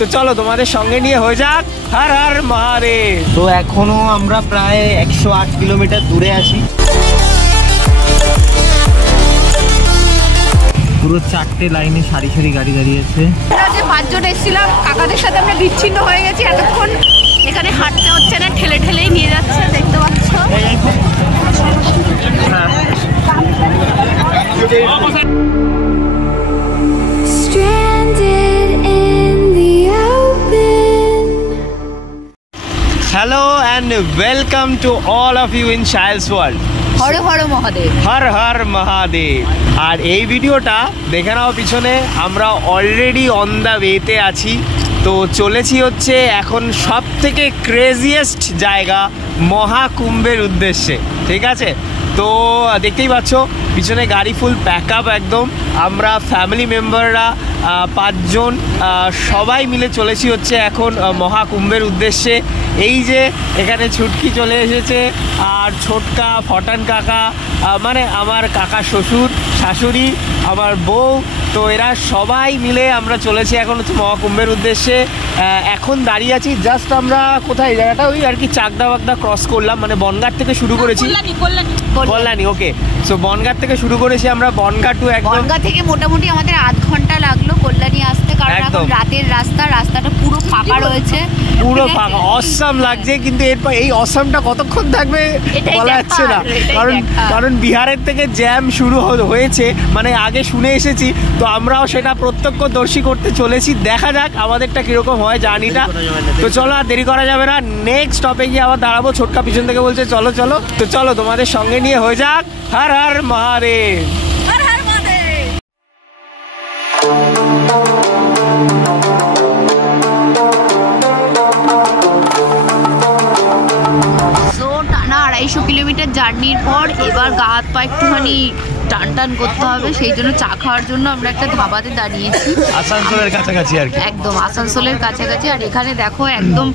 তো চলো তোমাদের সঙ্গে নিয়ে হয়ে যাক হর হর মহাদেব। তো এখনো আমরা প্রায় 108 কিলোমিটার দূরে আছি। পুরো 4টে লাইনে সারি সারি গাড়ি দাঁড়িয়েছে। আমরা যে 5 জন এসেছিলাম কাকাদের সাথে আমরা বিচ্ছিন্ন হয়ে গেছি। এতক্ষণ এখানে হাঁটতে হচ্ছে না, ঠেলে ঠেলেই নিয়ে যাচ্ছে, দেখতে পাচ্ছ। Hello and welcome to all of you in Child's World. হর হর মহাদেব, হর হর মহাদেব। আর এই ভিডিওটা দেখে নাও পিছনে, আমরা অলরেডি অন দ্য ওয়েতে আছি। তো চলেছি হচ্ছে এখন সব থেকে ক্রেজিয়েস্ট জায়গা মহাকুম্ভের উদ্দেশ্যে, ঠিক আছে? তো দেখতেই পাচ্ছ পিছনে গাড়ি ফুল প্যাক আপ একদম। আমরা ফ্যামিলি মেম্বাররা 5 জন সবাই মিলে চলেছি হচ্ছে এখন মহাকুম্ভের উদ্দেশ্যে। এই যে এখানে ছুটকি চলে এসেছে, আর ছোটকা ফটান কাকা, মানে আমার কাকা শ্বশুর শাশুড়ি, আমার বউ, তো এরা সবাই মিলে আমরা চলেছি এখন হচ্ছে মহাকুম্ভের উদ্দেশ্যে। এখন দাঁড়িয়ে আছি জাস্ট আমরা কোথায় জায়গাটা ওই আর কি চাকদা বাগদা ক্রস করলাম, মানে বনগাঁ থেকে শুরু করেছি। কল্যাণী, ওকে। সো বনগাঁ থেকে শুরু করেছি আমরা, বনগাঁ টু একদম। বনগাঁ থেকে মোটামুটি আমাদের আধ ঘন্টা লাগলো কল্যাণী আসতে, কারণ এখন রাতের রাস্তাটা পুরো ফাঁকা রয়েছে, পুরো ফাঁকা। অসাম লাগছে, কিন্তু এরপর এই অসামটা কতক্ষণ থাকবে বলা যাচ্ছে না, কারণ বিহারের থেকে জ্যাম শুরু হয়েছে, মানে আগে শুনে এসেছি, তো আমরাও সেটা প্রত্যক্ষদর্শী করতে চলেছি। দেখা যাক আমাদেরটা কিরকম হয় জার্নিটা। তো চলো আর দেরি করা যাবে না, নেক্সট স্টপে গিয়ে আবার দাঁড়াবো। ছোটকা পিছন থেকে বলছে চলো চলো, তো চলো তোমাদের সঙ্গে নিয়ে হয়ে যাক হর হর মহাদেব। হর হর মহাদেব। টানা 250 কিলোমিটার জার্নির পর এবার গা হাত পা একটুখানি টান টান করতে হবে, সেই জন্য চা খাওয়ার জন্য আমরা একটা ধাবাতে দাঁড়িয়েছি আসানসোলের কাছাকাছি আর কি, একদম আসানসোলের কাছাকাছি। আর এখানে দেখো একদম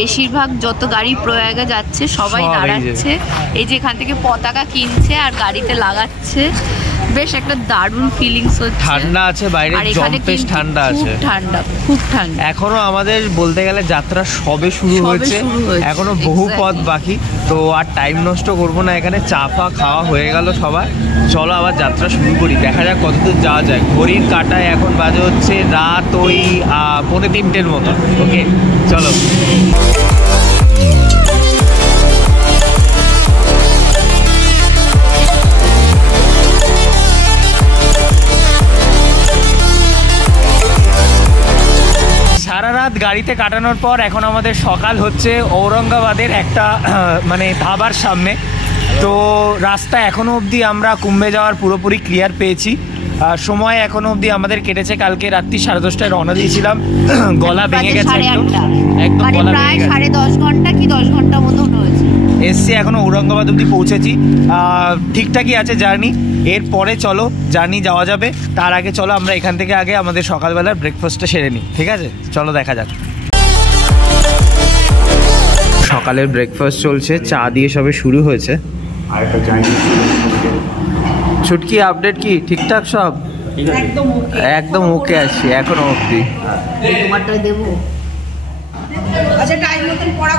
বেশিরভাগ যত গাড়ি প্রয়াগে যাচ্ছে সবাই দাঁড়াচ্ছে, এই যে এখান থেকে পতাকা কিনছে আর গাড়িতে লাগাচ্ছে। বেশ একটা দারুণ ফিলিংস হচ্ছে। ঠান্ডা আছে বাইরে, জম্পেশ ঠান্ডা আছে, ঠান্ডা, খুব ঠান্ডা। এখনো আমাদের বলতে গেলে যাত্রা সবে শুরু হয়েছে, এখনো বহু পথ বাকি। তো আর টাইম নষ্ট করবো না, এখানে চা ফা খাওয়া হয়ে গেল সবার। চলো আবার যাত্রা শুরু করি, দেখা যাক কতদূর যাওয়া যায়। ঘড়ির কাঁটায় এখন বাজে হচ্ছে রাত ওই 2:45 মতো। ওকে চলো। সারা রাত গাড়িতে কাটানোর পর এখন আমাদের সকাল হচ্ছে ঔরঙ্গাবাদের একটা মানে ধাবার সামনে। তো রাস্তা এখনো অবধি আমরা কুম্ভে যাওয়ার পুরোপুরি ক্লিয়ার পেয়েছি। সময় এখনো অবধি আমাদের কেটেছে, কালকে রাত্রি 10:30টায় রওনা দিয়েছিলাম, গলা ভেঙে গেছে একদম গলা ভেঙে গেছে। 10.5 ঘন্টা কি 10 ঘন্টা মতো হয়েছে এসছি, এখনো ঔরঙ্গাবাদ অবধি পৌঁছেছি। ঠিকঠাকই আছে জার্নি। এরপরে চলো জার্নি যাওয়া যাবে, তার আগে চলো আমরা এখান থেকে আগে আমাদের সকালবেলার ব্রেকফাস্টটা সেরে নিই, ঠিক আছে? চলো দেখা যাক। সকালের ব্রেকফাস্ট চলছে, চা দিয়ে সবে শুরু হয়েছে। ছুটকি আপডেট কি ঠিকঠাক সব? একদম ওকে আছি এখনো অবধি। তোমারটা দেবো। আচ্ছা টাইম মতন পড়া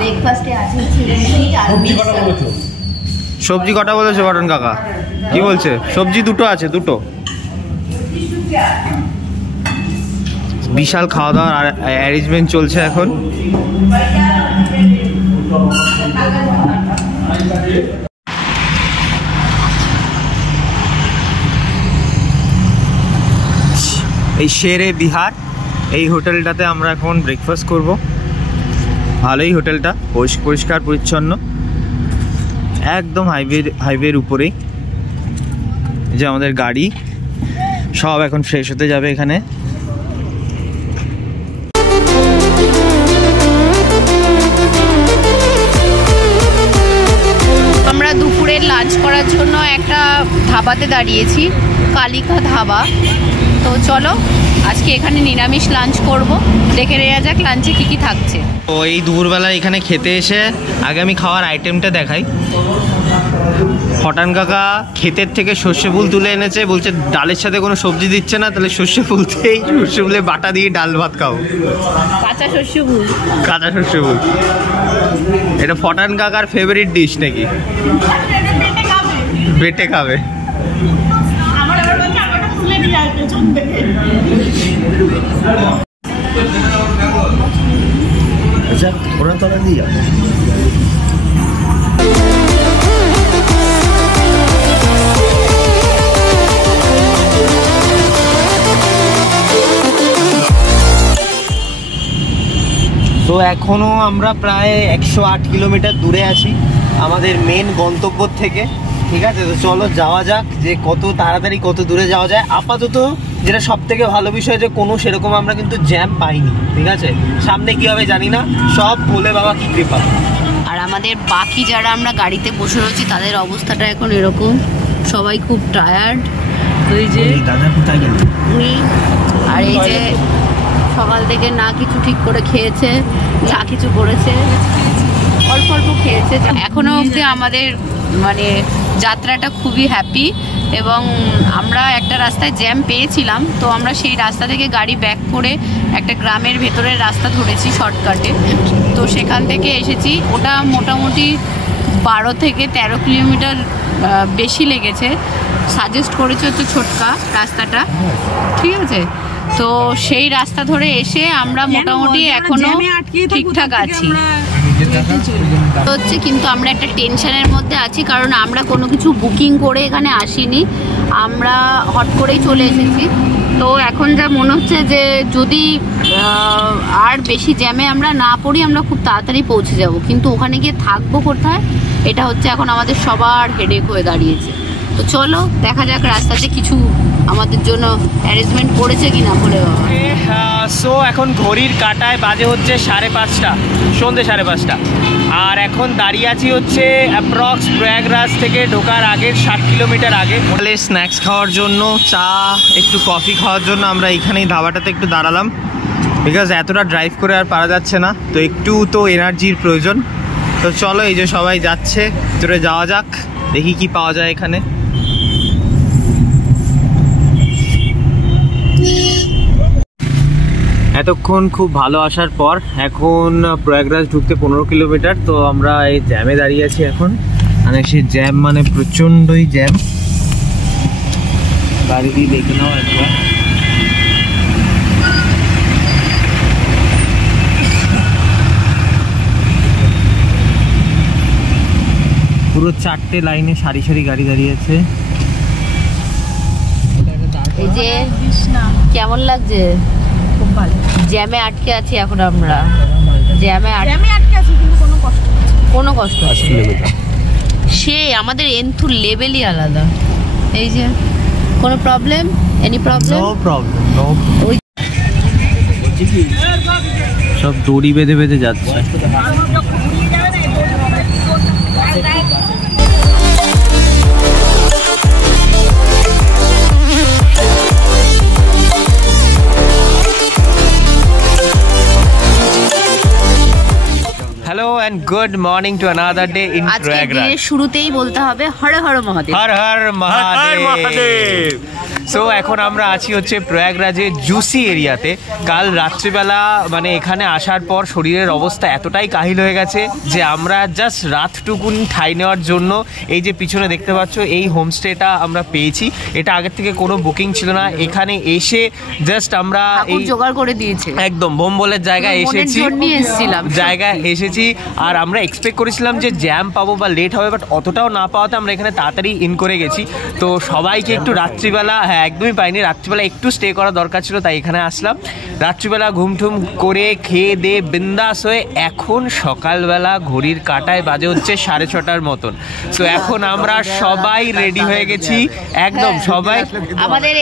ব্রেকফাস্টে আছে সবজি কটা বলেছে বটন কাকা? কি বলছে? সবজি দুটো আছে, দুটো। বিশাল খাওয়া দাওয়ার অ্যারেঞ্জমেন্ট চলছে এখন। এই শেরে বিহার, এই হোটেলটাতে আমরা এখন ব্রেকফাস্ট করব। ভালোই হোটেলটা, পরিষ্কার পরিচ্ছন্ন, একদম হাইওয়ের উপরেই। যে আমাদের গাড়ি সব এখন ফ্রেশ হতে যাবে এখানে। আমরা দুপুরের লাঞ্চ করার জন্য একটা ধাবাতে দাঁড়িয়েছি, কালিকা ধাবা। তো চলো আজকে এখানে নিরামিষ লাঞ্চ করব, দেখে নেওয়া যাক লাঞ্চে কি কি থাকছে। তো এই দুপুরবেলা এখানে খেতে এসে আগে আমি খাওয়ার আইটেমটা দেখাই। ফটান কাকা ক্ষেতের থেকে সর্ষে ফুল তুলে এনেছে, বলছে ডালের সাথে কোনো সবজি দিচ্ছে না, তাহলে সর্ষে ফুল দিয়েই সর্ষে ফুলে বাটা দিয়ে ডাল ভাত খাও। কাঁচা সর্ষে ফুল, কাঁচা সর্ষে ফুল। এটা ফটান কাকার ফেভারিট ডিশ নাকি? বেটে খাবে। আচ্ছা ওরা তলা দিয়ে যাও। তো এখনও আমরা প্রায় 108 কিলোমিটার দূরে আছি আমাদের মেন গন্তব্য থেকে। ঠিক আছে, তো চলো যাওয়া যাক যে কত তাড়াতাড়ি কত দূরে যাওয়া যায়। আপাতত যেটা সব থেকে ভালো বিষয় যে কোনো সেরকম আমরা কিন্তু জ্যাম পাইনি। ঠিক আছে, সামনে কি হবে জানি না, সব ভোলে বাবা কি কৃপা। আর আমাদের বাকি যারা আমরা গাড়িতে বসে রয়েছি তাদের অবস্থাটা এখন এরকম, সবাই খুব টায়ার্ড। ওই যে দাদা কোথায় গেল? উনি আর এই যে সকাল থেকে না কিছু ঠিক করে খেয়েছে, না কিছু করেছে, অল্প অল্প খেয়েছে। এখনো অবধি আমাদের মানে যাত্রাটা খুবই হ্যাপি। এবং আমরা একটা রাস্তায় জ্যাম পেয়েছিলাম, তো আমরা সেই রাস্তা থেকে গাড়ি ব্যাক করে একটা গ্রামের ভেতরের রাস্তা ধরেছি শর্টকাটে। তো সেখান থেকে এসেছি, ওটা মোটামুটি 12 থেকে 13 কিলোমিটার বেশি লেগেছে। সাজেস্ট করেছে হচ্ছে ছোটকা রাস্তাটা, ঠিক আছে। তো সেই রাস্তা ধরে এসে আমরা মোটামুটি এখনো ঠিকঠাক আছি হচ্ছে, কিন্তু আমরা একটা টেনশনের মধ্যে আছি, কারণ আমরা কোনো কিছু বুকিং করে এখানে আসিনি, আমরা হট করেই চলে এসেছি। তো এখন যা মনে হচ্ছে যে যদি আর বেশি জ্যামে আমরা না পড়ি আমরা খুব তাড়াতাড়ি পৌঁছে যাব, কিন্তু ওখানে গিয়ে থাকবো কোথায়, এটা হচ্ছে এখন আমাদের সবার হেডেক হয়ে দাঁড়িয়েছে। তো চলো দেখা যাক রাস্তাতে কিছু আমাদের জন্য অ্যারেঞ্জমেন্ট করেছে কিনা বলে বাবা। সো এখন ঘড়ির কাঁটায় বাজে হচ্ছে 5:30, সন্ধ্যে 5:30। আর এখন দাঁড়িয়ে আছি হচ্ছে অ্যাপ্রক্স প্রয়াগরাজ থেকে ঢোকার আগের 60 কিলোমিটার আগে। হোটেলে স্ন্যাক্স খাওয়ার জন্য, চা একটু কফি খাওয়ার জন্য আমরা এইখানেই ধাবাটাতে একটু দাঁড়ালাম, বিকজ এতটা ড্রাইভ করে আর পারা যাচ্ছে না, তো একটু তো এনার্জির প্রয়োজন। তো চলো এই যে সবাই যাচ্ছে, ভিতরে যাওয়া যাক, দেখি কি পাওয়া যায় এখানে। এতক্ষণ খুব ভালো আসার পর এখন প্রয়াগরাজ ঢুকতে 15 কিলোমিটার। তো আমরা এই জ্যামে দাঁড়িয়ে আছি এখন, মানে সেই জ্যাম মানে প্রচণ্ডই জ্যাম। গাড়ি দিয়ে দেখে নাও একবার। পুরো 4টে লাইনে সারি সারি গাড়ি দাঁড়িয়ে আছে। এই যে কেমন লাগছে? খুব ভালো। জ্যামে আটকে আছি এখন আমরা, জ্যামে আটকে আছি, কিন্তু কোনো কষ্ট সে আমাদের এন্থুর লেভেলই আলাদা। এই যে কোনো problem, any problem? No problem, no. সব দড়ি বেঁধে বেঁধে যাচ্ছে। Hello and good morning to another day in Prayagraj. আজকে দিনের শুরুতেই বলতে হবে হর হর মহাদেব, হর হর মহাদেব। সো এখন আমরা আছি হচ্ছে প্রয়াগরাজের জুসি এরিয়াতে। কাল রাত্রিবেলা মানে এখানে আসার পর শরীরের অবস্থা এতটাই কাহিল হয়ে গেছে যে আমরা জাস্ট রাতটুকুন ঠাই নেওয়ার জন্য এই যে পিছনে দেখতে পাচ্ছ এই হোমস্টেটা আমরা পেয়েছি। এটা আগের থেকে কোনো বুকিং ছিল না, এখানে এসে জাস্ট আমরা এই জোগাড় করে দিয়েছে, একদম বোম্বলের জায়গায় এসেছি। আর আমরা এক্সপেক্ট করেছিলাম যে জ্যাম পাবো বা লেট হবে, বাট অতটাও না পাওয়াতে আমরা এখানে তাড়াতাড়ি ইন করে গেছি। তো সবাইকে একটু রাত্রিবেলা, হ্যাঁ একদমই পাইনি, রাত্রিবেলা একটু স্টে করা দরকার ছিল, তাই এখানে আসলাম। রাত্রিবেলা ঘুমঠুম করে খেয়ে দিয়ে বিন্দাস হয়ে এখন সকালবেলা ঘড়ির কাঁটায় বাজে হচ্ছে 6:30 মতন। তো এখন আমরা সবাই রেডি হয়ে গেছি, একদম সবাই। আমাদের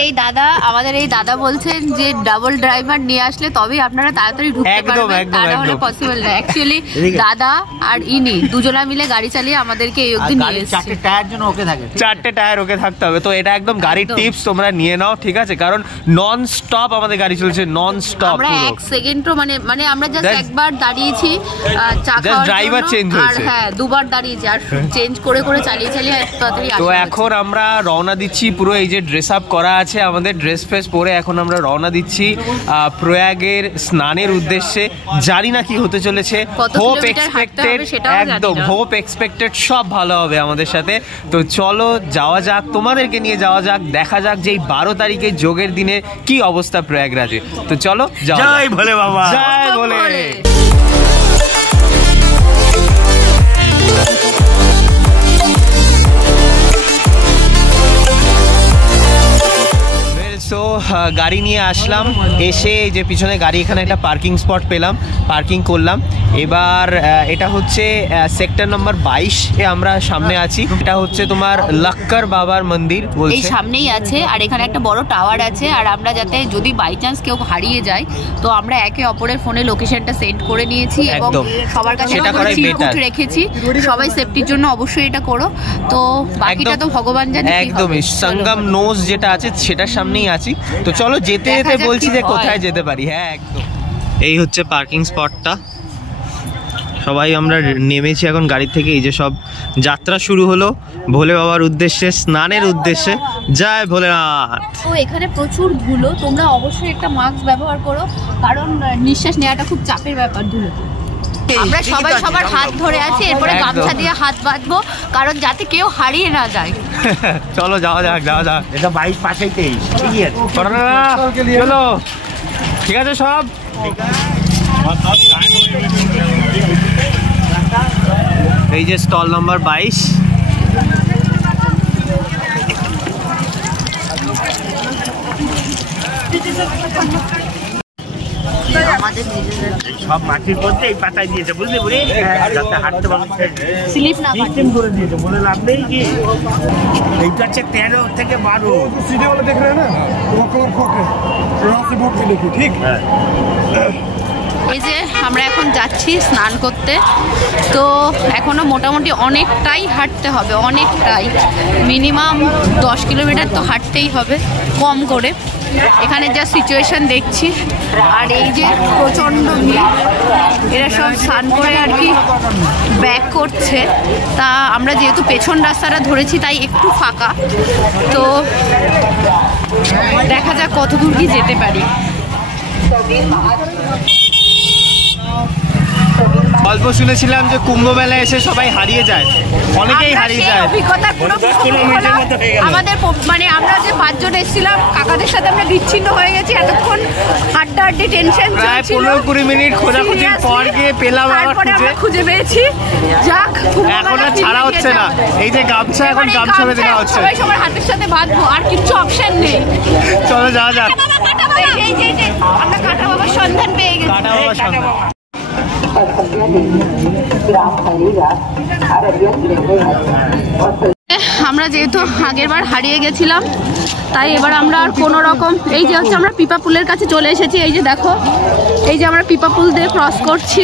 এই দাদা বলছেন যে ডাবল ড্রাইভার নিয়ে আসলে তবেই আপনারা তাড়াতাড়ি ঢুকতে পারবেন, তা না হলে পসিবল না। অ্যাকচুয়ালি দাদা আর ইনি দুজনা মিলে গাড়ি চালিয়ে আমাদেরকে এই অবধি নিয়ে এসেছে। 4টে টায়ার জন্য ওকে থাকে, 4টে টায়ার ওকে থাকতে হবে। তো এটা একদম গাড়ির টিপস, তোমরা তোমরা নিয়ে নাও, ঠিক আছে? কারণ নন স্টপ আমাদের গাড়ি চলছে, নন স্টপ। আমরা এক সেকেন্ডও মানে আমরা জাস্ট একবার দাঁড়িয়েছি চা খাওয়ার ড্রাইভার চেঞ্জ হয়েছে, আর হ্যাঁ দুবার দাঁড়িয়েছি, আর চেঞ্জ করে করে চালিয়ে তাড়াতাড়ি। তো এখন আমরা রওনা দিচ্ছি, পুরো এই যে ড্রেস আপ করা আছে আমাদের, ড্রেস ফ্রেস পরে এখন আমরা রওনা দিচ্ছি প্রয়াগের স্নানের উদ্দেশ্যে। জানি না কি হতে চলেছে, হোপ এক্সপেক্টেড, একদম হোপ এক্সপেক্টেড, সব ভালো হবে আমাদের সাথে। তো চলো যাওয়া যাক, তোমাদেরকে নিয়ে যাওয়া যাক, দেখা যাক যে এই 12 তারিখে যোগের দিনে কি অবস্থা প্রয়াগরাজে। তো চলো যাওয়া যাক। জয় ভোলে বাবা, জয় ভোলে। সো গাড়ি নিয়ে আসলাম, এসে যে পিছনে গাড়ি, এখানে একটা পার্কিং স্পট পেলাম, পার্কিং করলাম। এবার এটা হচ্ছে সেক্টর নম্বর 22 এ আমরা সামনে আছি। এটা হচ্ছে তোমার লক্কর বাবার মন্দির বলছে, এই সামনেই আছে। আর এখানে একটা বড় টাওয়ার আছে, আর আমরা যাতে যদি বাই চান্স কেউ হারিয়ে যায় তো আমরা একে অপরের ফোনে লোকেশনটা সেন্ড করে নিয়েছি এবং সবার কাছে চিরকুট রেখেছি। সবাই সেফটির জন্য অবশ্যই এটা করো। তো বাকিটা তো ভগবান জানে। একদমই সঙ্গম নোজ যেটা আছে সেটার সামনেই আছি। তো চলো যেতে যেতে বলছি যে কোথায় যেতে পারি। হ্যাঁ একদম, এই হচ্ছে পার্কিং স্পটটা। সবাই আমরা নেমেছি এখন গাড়ি থেকে। এই যে সব যাত্রা শুরু হলো ভোলে বাবার উদ্দেশ্যে, স্নানের উদ্দেশ্যে। জয় ভোলেনাথ। তো এখানে প্রচুর ধুলো, তোমরা অবশ্যই একটা মাস্ক ব্যবহার করো, কারণ নিঃশ্বাস নেওয়াটা খুব চাপের ব্যাপার ধুলোতে। আমরা সবাই সবার হাত ধরে আছি, এরপরে গামছা দিয়ে হাত বাঁধবো, কারণ যাতে কেউ হারিয়ে না যায়। চলো যাওয়া যাক, যাওয়া যাক। এটা 22 পাশেই 23, ঠিক আছে? চলো, ঠিক আছে সব। এই যে স্টল নাম্বার 22। সব মাটির মধ্যে এই পাতায় দিয়েছে, বুঝলি বুড়ি, যাতে হাঁটতে পারবে, স্লিপ না সিস্টেম করে দিয়েছে, বলে লাভ নেই কি। এইটা হচ্ছে 13 থেকে 12 सीधे वाला देख रहे हैं ना, वो कलर खोट है, यहाँ से भोट के देखिए, ठीक। এই যে আমরা এখন যাচ্ছি স্নান করতে। তো এখনো মোটামুটি অনেকটাই হাঁটতে হবে, অনেকটাই, মিনিমাম 10 কিলোমিটার তো হাঁটতেই হবে কম করে। এখানে যা সিচুয়েশন দেখছি, আর এই যে প্রচণ্ড ভিড়, এরা সব স্নান করে আর কি ব্যাক করছে। তা আমরা যেহেতু পেছন রাস্তাটা ধরেছি তাই একটু ফাঁকা, তো দেখা যাক কত দূর কি যেতে পারি। গল্প শুনেছিলাম যে কুম্ভ মেলায় এসে সবাই হারিয়ে যায়, অনেকেই হারিয়ে যায়। অভিজ্ঞতা পুরো আমাদের মানে আমরা যে 5 জন এসেছিলাম কাকাদের সাথে আমরা বিচ্ছিন্ন হয়ে গেছি। এতক্ষণ হাড্ডাহাড্ডি টেনশন প্রায় 15-20 মিনিট খোঁজাখুঁজির পর গিয়ে পেলাম, খুঁজে পেয়েছি। যাক, এখন আর ছাড়া হচ্ছে না। এই যে গামছা, এখন গামছা বেঁধে দেওয়া হচ্ছে, সবাই সবার হাতের সাথে বাঁধবো, আর কিছু অপশন নেই। চলো যাওয়া যাক। আমরা কাটা বাবার সন্ধান পেয়ে গেছি। কাটা বাবার সন্ধান। আমরা যেহেতু আগের বার হারিয়ে গেছিলাম তাই এবার আমরা আর কোনো রকম, এই যে হচ্ছে আমরা পিপা পুলের কাছে চলে এসেছি। এই যে দেখো, এই যে আমরা পিপা পুল দিয়ে ক্রস করছি।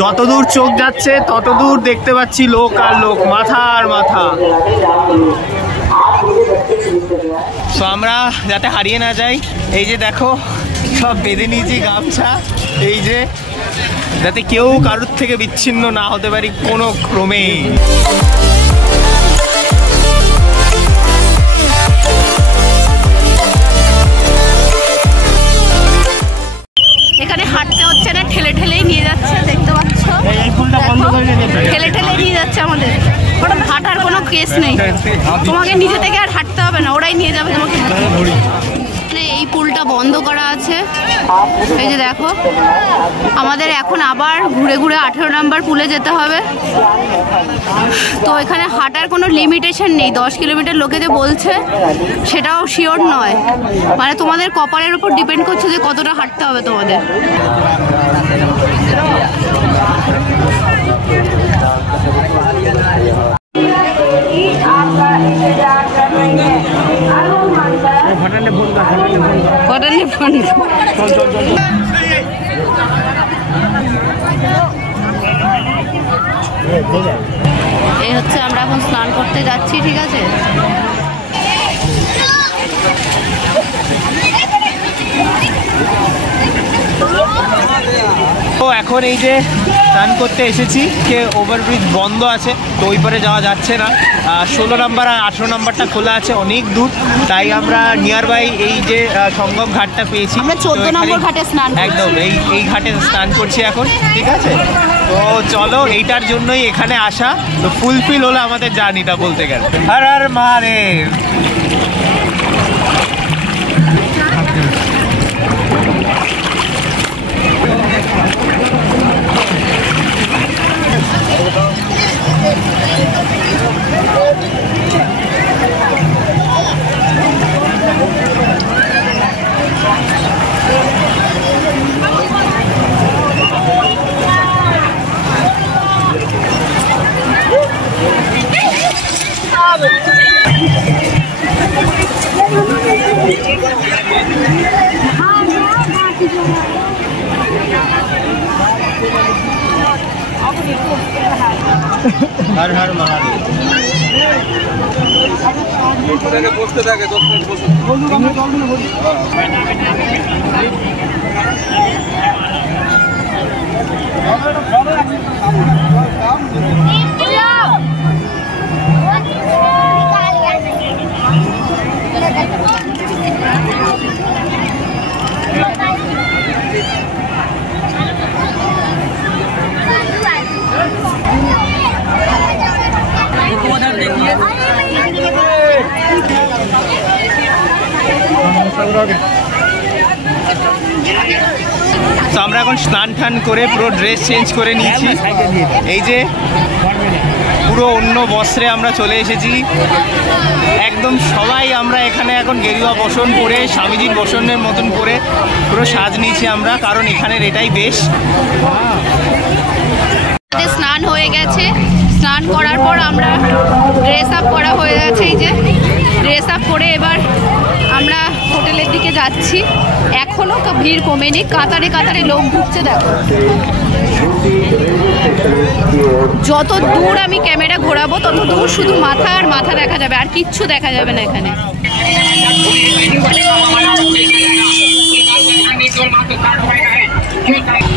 যতদূর চোখ যাচ্ছে ততদূর দেখতে পাচ্ছি লোক আর লোক, মাথা আর মাথা। তো আমরা যাতে হারিয়ে না যাই, এই যে দেখো সব বেঁধে নিয়েছি গামছা, এই যে যাতে কেউ কারোর থেকে বিচ্ছিন্ন না হতে পারি কোনো ক্রমেই। এখানে হাঁটতে হচ্ছে না, ঠেলে ঠেলেই নিয়ে যাচ্ছে, দেখতে পাচ্ছ, ঠেলে ঠেলে নিয়ে যাচ্ছে আমাদের। হাঁটার কোনো কেস নেই, তোমাকে নিজে থেকে আর হাঁটতে হবে না, ওরাই নিয়ে যাবে তোমাকে। এই পুলটা বন্ধ করা আছে, এই যে দেখো। আমাদের এখন আবার ঘুরে ঘুরে 18 নম্বর পুলে যেতে হবে। তো এখানে হাঁটার কোনো লিমিটেশন নেই, 10 কিলোমিটার লোকে যে বলছে সেটাও শিওর নয়, মানে তোমাদের কপালের উপর ডিপেন্ড করছে যে কতটা হাঁটতে হবে তোমাদের। এই হচ্ছে আমরা এখন স্নান করতে যাচ্ছি, ঠিক আছে। এখন এই যে স্নান করতে এসেছি, কে ওভারব্রিজ বন্ধ আছে তো ওই পারে যাওয়া যাচ্ছে না। 16 নম্বর আর 18 নম্বরটা খোলা আছে, অনেক দূর, তাই আমরা নিয়ার বাই এই যে সঙ্গম ঘাটটা পেয়েছি, আমরা 14 নম্বর ঘাটে স্নান করছি। একদম এই ঘাটে স্নান করছি এখন, ঠিক আছে। তো চলো, এইটার জন্যই এখানে আসা, তো ফুলফিল হলো আমাদের জার্নিটা বলতে গেলে। হর হর মহাদেব। हर हर महादेव। বসতে থাকে তো আমরা এখন স্নান টান করে পুরো ড্রেস চেঞ্জ করে নিয়েছি, এই যে পুরো অন্য বস্ত্রে আমরা চলে এসেছি একদম সবাই। আমরা এখানে এখন গেরুয়া বসন পরে, স্বামীজির বসনের মতন করে পুরো সাজ নিয়েছি আমরা, কারণ এখানের এটাই বেশ। স্নান হয়ে গেছে, স্নান করার পর আমরা ড্রেস আপ করা হয়ে গেছে, এই যে ড্রেস আপ করে এবার আমরা হোটেলের দিকে যাচ্ছি। এখনো ভিড় কমেনি, কাতারে কাতারে লোক ঢুকছে, দেখো। যত দূর আমি ক্যামেরা ঘোরাবো তত দূর শুধু মাথা আর মাথা দেখা যাবে, আর কিচ্ছু দেখা যাবে না এখানে।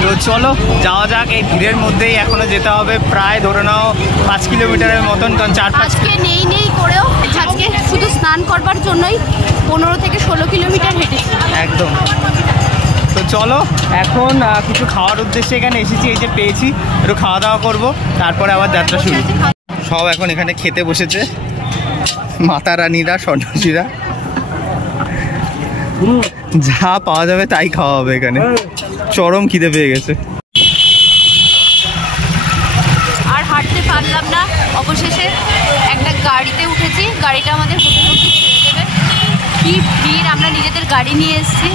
তো চলো যাওয়া যাক, এই ভিড়ের মধ্যেই এখনো যেতে হবে, প্রায় ধরে নাও 5 কিলোমিটারের মতন, কারণ 4-5 আজকে নেই করেও আজকে শুধু স্নান করবার জন্যই 15 থেকে 16 কিলোমিটার হেঁটেছি একদম। তো চলো এখন কিছু খাওয়ার উদ্দেশ্যে এখানে এসেছি, এই যে পেয়েছি, একটু খাওয়া দাওয়া করবো, তারপরে আবার যাত্রা শুরু। সব এখন এখানে খেতে বসেছে, মাতা রানীরা, সন্ন্যাসীরা, যা পাওয়া যাবে তাই খাওয়া হবে এখানে। চরম খিদে পেয়ে গেছে। আর হাঁটতে পারলাম না, অবশেষে একটা গাড়িতে উঠেছি, গাড়িটা আমাদের হোটেল অবধি ছেড়ে দেবে। কি ভিড়, আমরা নিজেদের গাড়ি নিয়ে এসেছি,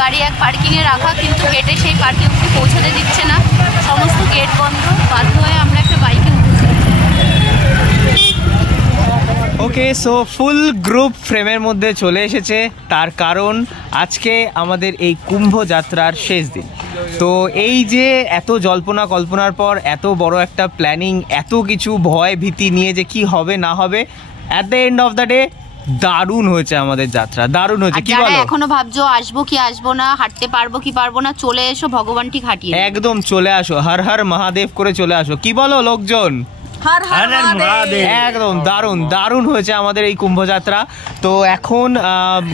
গাড়ি এক পার্কিংয়ে রাখা, কিন্তু হেঁটে সেই পার্কিং অবধি পৌঁছাতে দিচ্ছে না, সমস্ত গেট বন্ধ, বাধ্য হয়ে আমরা একটা বাইকে উঠেছি। ওকে, সো ফুল গ্রুপ ফ্রেমের মধ্যে চলে এসেছে, তার কারণ আজকে আমাদের এই কুম্ভ যাত্রার শেষ দিন। তো এই যে এত জল্পনা কল্পনার পর এত বড় একটা প্ল্যানিং, এত কিছু ভয় ভীতি নিয়ে যে কি হবে না হবে, at the end of the day দারুণ হয়েছে আমাদের যাত্রা, দারুণ হয়েছে। কি বলো? এখনো ভাবছো আসবো কি আসবো না, হাঁটতে পারবো কি পারবো না, চলে এসো, ভগবান ঠিক হাঁটিয়ে একদম চলে আসো, হর হর মহাদেব করে চলে আসো। কি বলো লোকজন? একদম দারুণ দারুণ হয়েছে আমাদের এই কুম্ভযাত্রা। তো এখন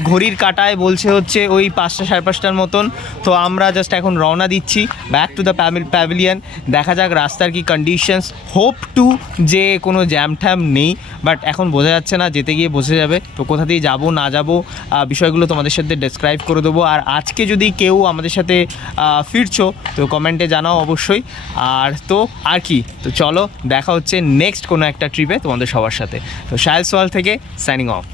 ঘড়ির কাঁটায় বলছে হচ্ছে ওই 5টা 5:30টার মতন, তো আমরা জাস্ট এখন রওনা দিচ্ছি ব্যাক টু দ্য প্যাভিলিয়ন। দেখা যাক রাস্তার কি কন্ডিশনস, হোপ টু যে কোনো জ্যাম ট্যাম নেই, বাট এখন বোঝা যাচ্ছে না, যেতে গিয়ে বোঝা যাবে। তো কোথা দিয়ে যাবো না যাবো বিষয়গুলো তোমাদের সাথে ডেসক্রাইব করে দেবো। আর আজকে যদি কেউ আমাদের সাথে ফিরছো তো কমেন্টে জানাও অবশ্যই। আর তো আর কি, তো চলো দেখা হচ্ছে নেক্সট কোনো একটা ট্রিপে তোমাদের সবার সাথে। তো সাহেল সোয়াল থেকে সাইনিং অফ।